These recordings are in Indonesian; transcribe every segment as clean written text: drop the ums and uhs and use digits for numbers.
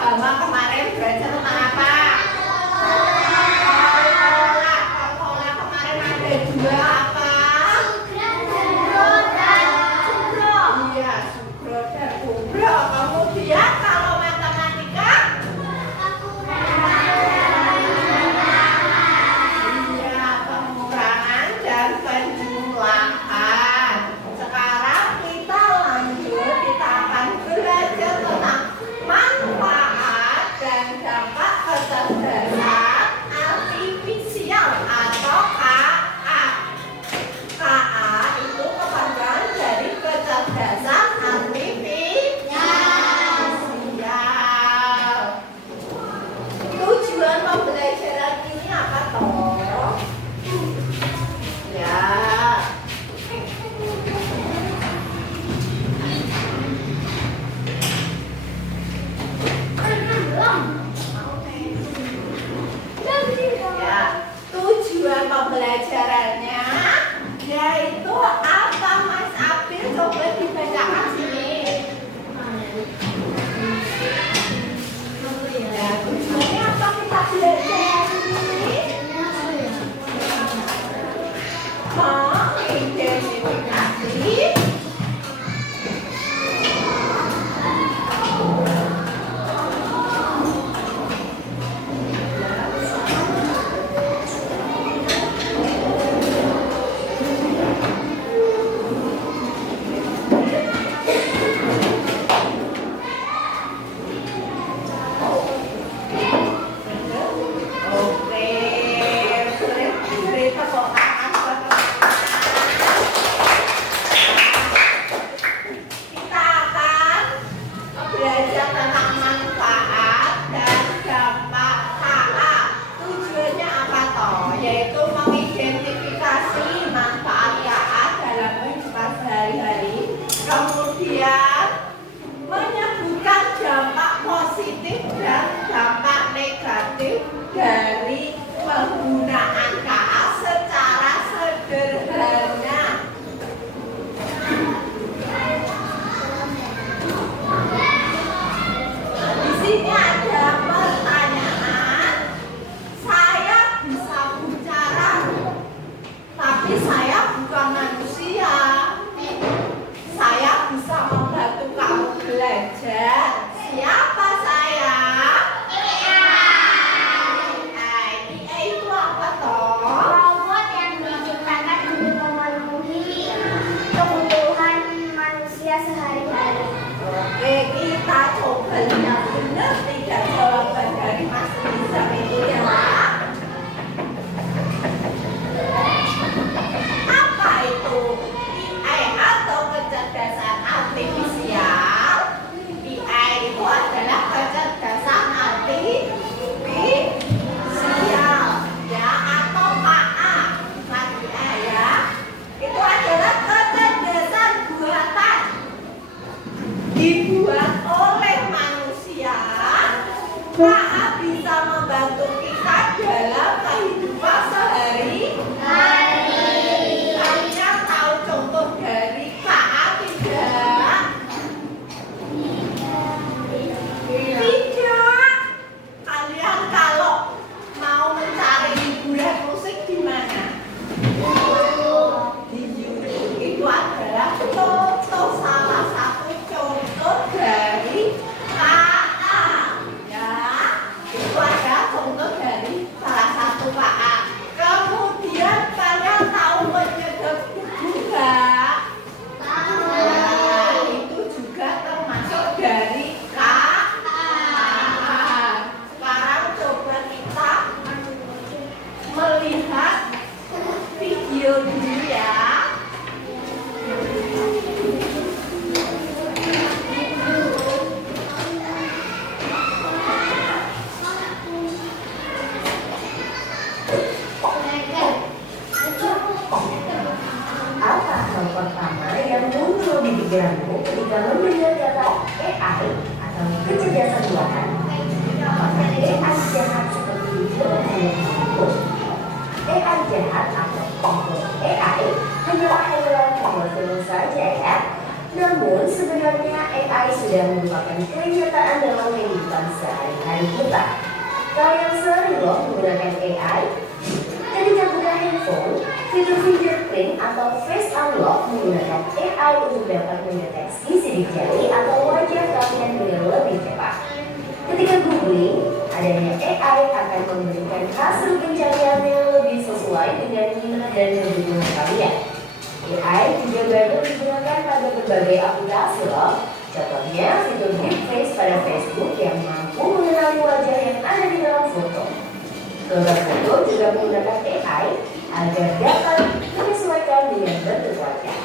Hama kemarin belajar tentang apa? Pola kemarin ada dua apa? Sukro dan kubro. Iya, sukro dan kubro. Kemudian kalau matematika? Iya, pengurangan dan penjumlahan. Sekarang kita lanjut, kita akan belajar tentang manfaat dan dampak kecerdasan artifisial atau KA. KA itu kepanjangan dari kecerdasan artifisial. Tujuan pembelajaran ini apa toh? Ya. Ya, tujuan pembelajarannya yaitu apa Mas Apil? Coba dibacakan sini. Ya, tujuannya apa kita belajar ini? Mengidentifikasi kita akan belajar tentang manfaat dan dampak KA. Tujuannya apa toh? Yaitu mengidentifikasi manfaat KA dalam kehidupan sehari-hari. Kemudian menyebutkan dampak positif dan dampak negatif dari penggunaan KA secara sederhana. Di sini ada pertanyaan. Saya bisa bicara, tapi saya bukan manusia. Saya bisa membantu kamu belajar. Siapa saya? AI itu apa toh? Robot yang diciptakan untuk memenuhi kebutuhan manusia sehari-hari. Oke, kita coba lihat benar tidak jawaban dari Mas Rizal itu ya. Apa itu AI atau kecerdasan artifisial? AI itu adalah kecerdasan artifisial ya, atau KA. Lagi ya. Itu adalah kecerdasan buatan dibuat oleh manusia. KA bisa membantu kita dalam kehidupan sehari-hari. Kalian tahu contoh dari KA tidak? Tidak. Kalian kalau mau mencari hiburan musik di mana? Di YouTube. Itu adalah contoh, salah satu contoh dari KA. Ya, itu ada contoh dari salah satu KA. Kemudian kalian tahu menyedot juga? Nah, itu juga termasuk dari KA. Sekarang coba kita melihat video dulu ya. Apa hal pertama yang muncul di pikiranmu ketika mendengar kata AI atau kecerdasan buatan? Apakah AI jahat seperti film Hollywood? AI jahat atau komplot AI hanyalah hayalan pembuat film saja ya. Namun sebenarnya AI sudah merupakan kenyataan dalam kehidupan sehari-hari. hari kita. Kalian sering loh menggunakan AI. Ketika buka handphone, fitur fingerprint atau face unlock menggunakan AI untuk dapat mendeteksi sidik jari atau wajah kalian dengan lebih cepat. Ketika googling, adanya AI akan memberikan hasil pencarian yang lebih sesuai dengan minat dan kebutuhan kalian. AI juga banyak digunakan pada berbagai aplikasi loh. Contohnya fitur deepface pada Facebook yang mampu mengenali wajah yang ada di dalam foto. Gambar foto juga menggunakan AI agar dapat menyesuaikan dengan bentuk wajah.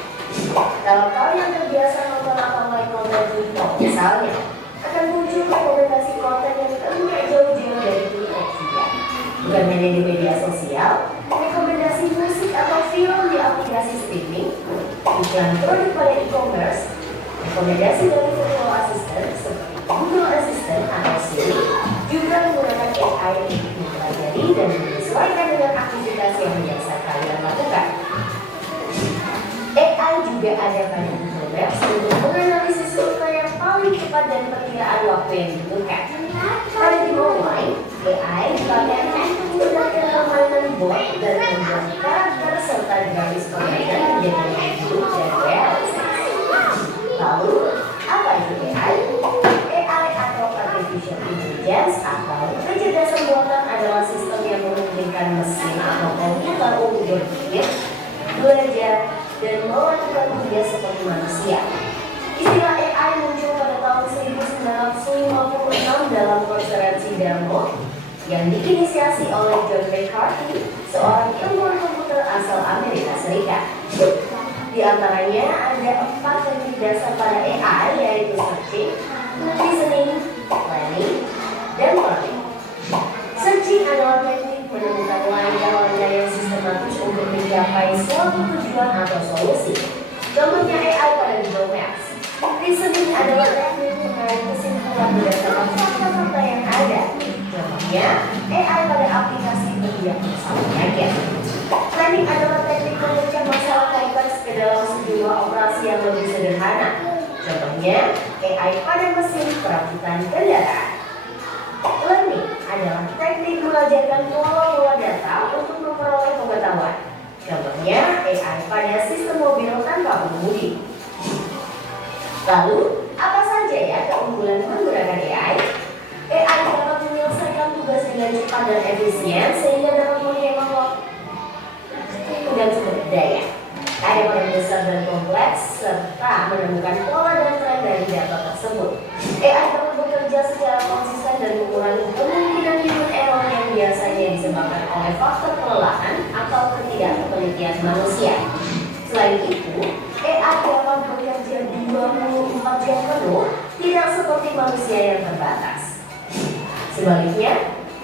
Kalau kalian terbiasa nonton atau like konten TikTok misalnya, akan muncul rekomendasi konten yang tidak jauh-jauh dari TikTok juga. Bukan hanya di media sosial, rekomendasi musik atau film di aplikasi streaming, iklan produk pada e-commerce, rekomendasi dari virtual assistant seperti Google Assistant atau Siri juga menggunakan AI untuk mempelajari dan menyesuaikan dengan aktivitas yang biasa kalian lakukan. AI juga ada pada Google Maps untuk menganalisis rute yang paling cepat dan perkiraan waktu yang dibutuhkan. Pada game online, AI dipakai untuk menggunakan permainan bot dan membuat karakter serta grafis permainan menjadi lebih hidup dan realistis. Lalu, apa itu AI? AI atau Artificial Intelligence atau kecerdasan buatan adalah sistem yang memungkinkan mesin atau komputer untuk berpikir, belajar, dan melakukan tugas seperti manusia. Istilah AI muncul pada tahun 1956 dalam konferensi Dartmouth yang diinisiasi oleh John McCarthy, seorang ilmuwan komputer asal Amerika Serikat. Di antaranya ada 4 teknik dasar pada AI, yaitu searching, reasoning, planning, dan learning. Searching adalah teknik menemukan langkah-langkah yang sistematis untuk mencapai suatu tujuan atau solusi. Contohnya AI pada Google Maps. Reasoning adalah teknik menarik kesimpulan berdasarkan fakta-fakta yang ada. Contohnya AI pada aplikasi pendiagnosa penyakit. Planning adalah teknik memecah masalah kompleks ke dalam sejumlah operasi yang lebih sederhana. Contohnya AI pada mesin perakitan kendaraan. Learning adalah teknik mengajarkan pola-pola data untuk memperoleh pengetahuan. Contohnya AI pada sistem mobil tanpa pengemudi. Lalu, apa saja ya keunggulan menggunakan AI? AI dapat menyelesaikan tugas dengan cepat dan efisien sehingga dapat menghemat waktu dan sumber daya. Ada model besar dan kompleks serta menemukan pola dan tren dari data tersebut. AI dapat bekerja secara konsisten dan mengurangi kemungkinan human error yang biasanya disebabkan oleh faktor kelelahan atau ketidaktelitian manusia. Selain itu, AI dapat bekerja 24 jam penuh, tidak seperti manusia yang terbatas. Sebaliknya,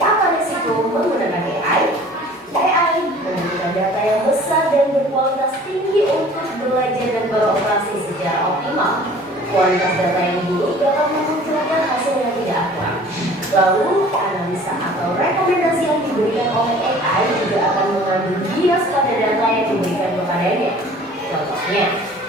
apa risiko menggunakan AI? AI membutuhkan data yang besar dan berkualitas tinggi untuk belajar dan beroperasi secara optimal. Kualitas data yang buruk dapat memunculkan hasil yang tidak akurat. Lalu, analisa atau rekomendasi yang diberikan oleh AI juga akan mengambil bias pada data yang diberikan kepadanya. Contohnya,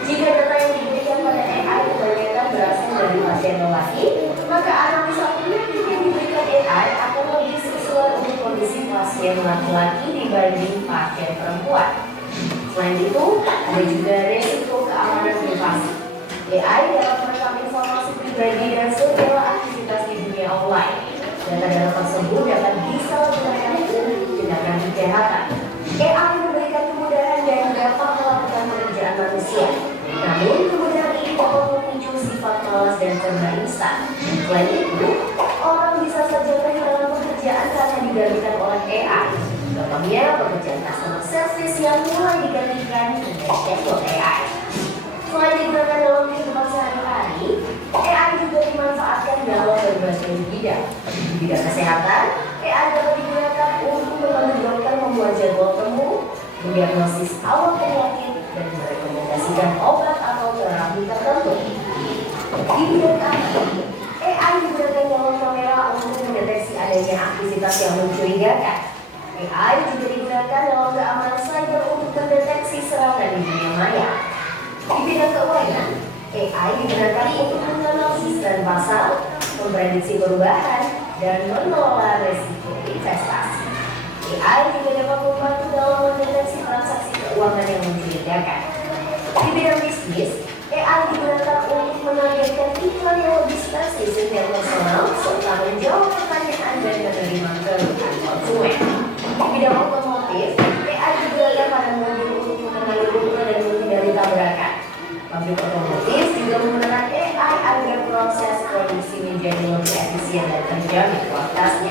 jika data yang diberikan pada AI kebanyakan berasal dari pasien lelaki, maka analisa penyakit yang diberikan AI akan lebih sesuai untuk kondisi pasien laki-laki dibanding pasien perempuan. Selain itu, ada juga resiko keamanan privasi. AI dapat merekam informasi pribadi dan segala aktivitas di dunia online. Data-data tersebut dapat disalahgunakan untuk tindakan kejahatan. AI memberikan kemudahan dan dapat melakukan pekerjaan manusia. Namun, kemudahan ini dapat memicu sifat malas dan serba instan. Selain itu, orang bisa saja kehilangan pekerjaan karena digantikan oleh AI. Contohnya, pekerjaan customer service yang mulai digantikan dengan chatbot AI. Selain digunakan dalam kehidupan sehari-hari, AI juga dimanfaatkan dalam berbagai bidang. Di bidang kesehatan, AI dapat digunakan untuk membantu dokter membuat jadwal temu, mendiagnosis awal penyakit, dan merekomendasikan obat atau terapi tertentu. Di bidang keamanan, AI digunakan dalam kamera untuk mendeteksi adanya aktivitas yang mencurigakan. AI juga digunakan dalam keamanan cyber untuk mendeteksi serangan di dunia maya. Di bidang keuangan, AI digunakan untuk menganalisis tren pasar, memprediksi perubahan, dan mengelola resiko investasi. AI juga dapat membantu dalam mendeteksi transaksi keuangan yang mencurigakan. Di bidang bisnis, AI digunakan untuk menargetkan iklan yang lebih spesifik dan personal serta menjawab pertanyaan dan menerima keluhan konsumen. Di bidang otomotif, AI digunakan pada mobil untuk mengenali rute dan menghindari tabrakan. Pabrik otomotif juga menggunakan AI agar proses produksi menjadi lebih efisien dan terjamin kualitasnya.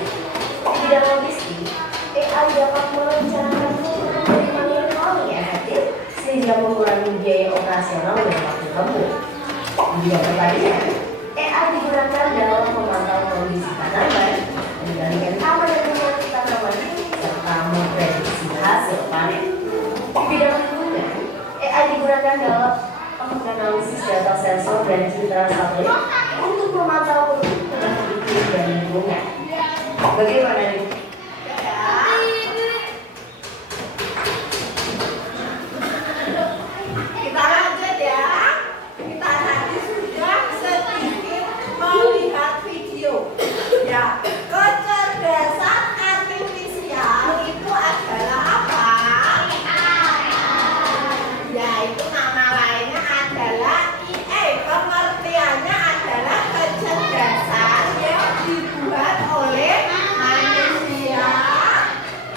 Di bidang logistik, AI dapat merencanakan rute dari mana yang paling efektif sehingga mengurangi biaya operasional dan waktu tempuh. Di bidang pertanian, AI digunakan dalam memantau kondisi tanaman, mengendalikan hama dan penyakit tanaman, serta memprediksi hasil panen. Di bidang lingkungan, AI digunakan dalam menganalisis data sensor dan citra satelit untuk memantau perubahan iklim dan lingkungan. Bagaimana nih? Kita lanjut ya. Kita tadi sudah sedikit melihat video. Ya, kecerdasan artifisial itu adalah apa? Yaitu nama lainnya adalah AI. Pengertiannya adalah kecerdasan yang dibuat oleh manusia,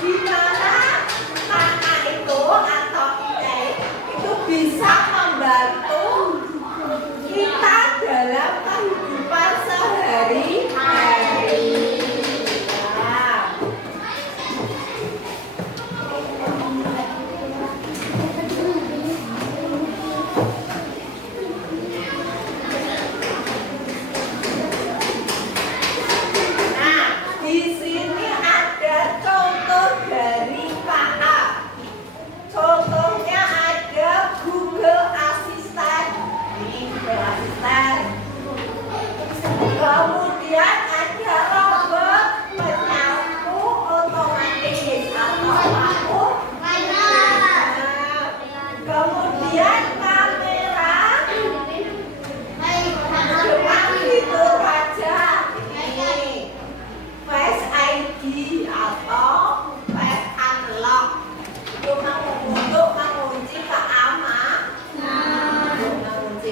di mana nama itu atau AI itu bisa membantu kita dalam kehidupan sehari-hari. Ya. Nah, di sini ada contoh dari Pak A. Contohnya ada Google Assistant. Ini Google Assistant. Kemudian ada robot penyapu otomatis atau vakum. Kemudian kamera dengan fitur wajah. Ini Face ID atau Face Unlock. Itu untuk mengunci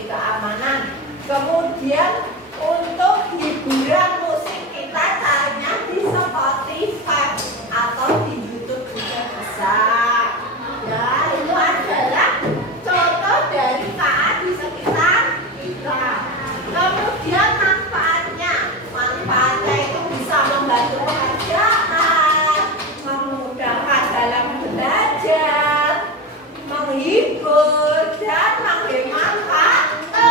keamanan. Kemudian untuk hiburan musik kita caranya di Spotify atau di YouTube juga bisa. Ya, itu adalah contoh dari KA di sekitar kita. Kemudian manfaatnya itu bisa membantu pekerjaan, memudahkan dalam belajar, menghibur dan menghemat waktu.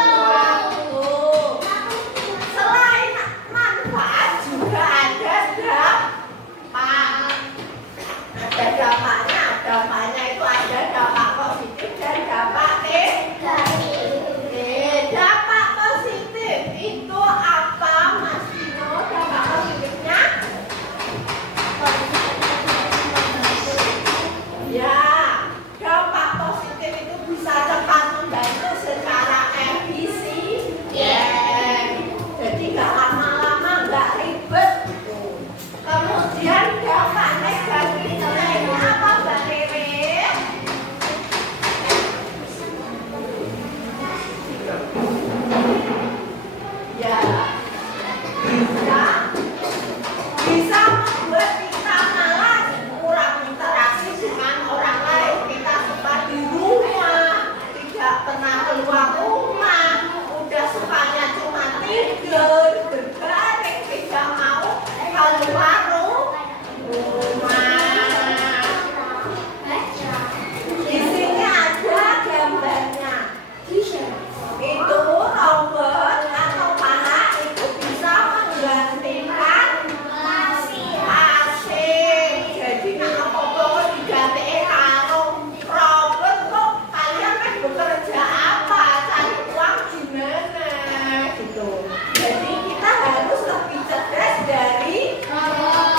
Selain manfaat juga ada dampak. Ada dampaknya itu ada dampak positif dan dampak negatif. Dampak positif itu apa, Mas Dino? Dampak positifnya? Ya, dampak positif itu bisa cepat membantu secara efisien. Jadi nggak lama-lama, nggak ribet. Kemudian dampak negatifnya ini apa, Mbak Rere? Ya, bisa membuat kita malas, kurang interaksi dengan orang lain. Kita suka di rumah, tidak pernah keluar rumah, udah sukanya cuma tidur, berbaring, tidak mau keluar rumah. Di sini ada gambarnya. Itu robot atau paha itu bisa menggantikan AC. Jadi kalau robot diganti kalau robot kok kalian kan bekerja apa? Cari uang gimana gitu. Jadi kita harus lebih cerdas dari robot.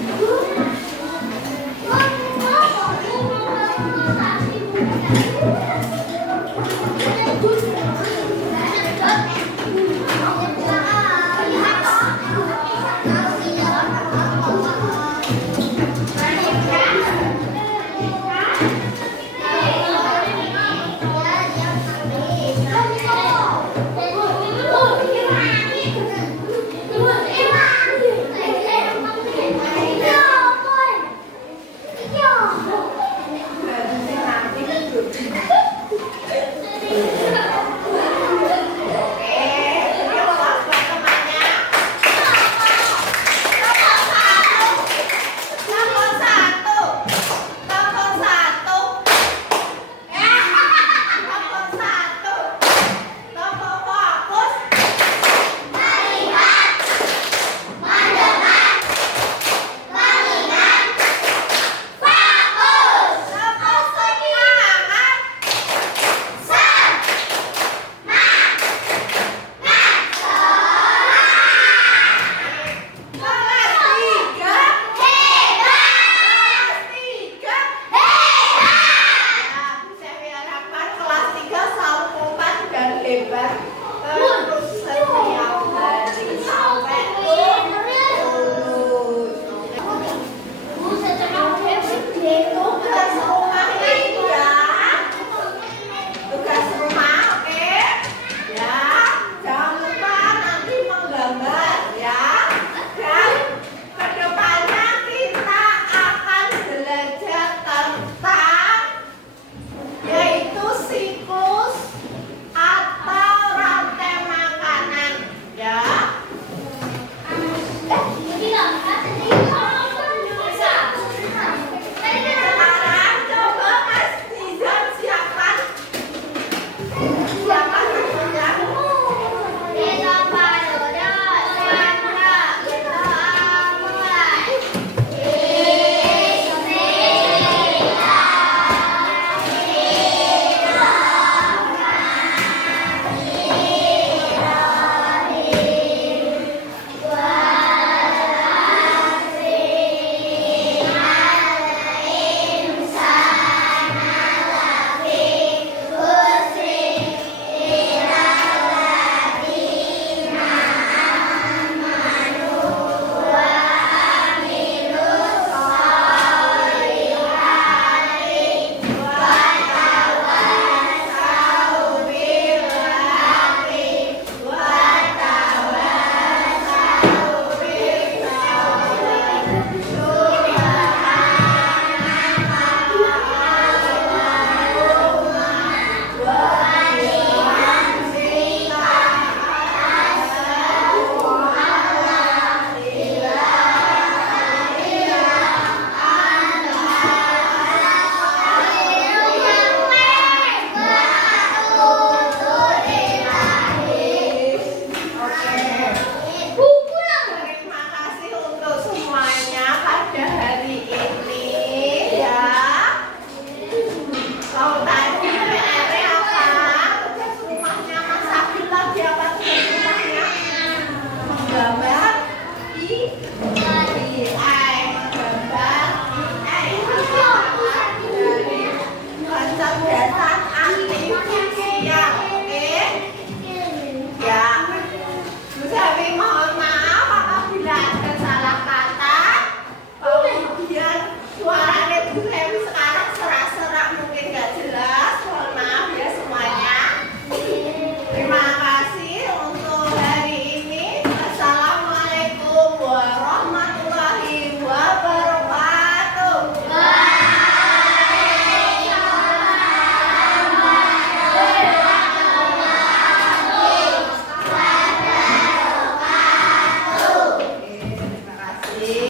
Bu,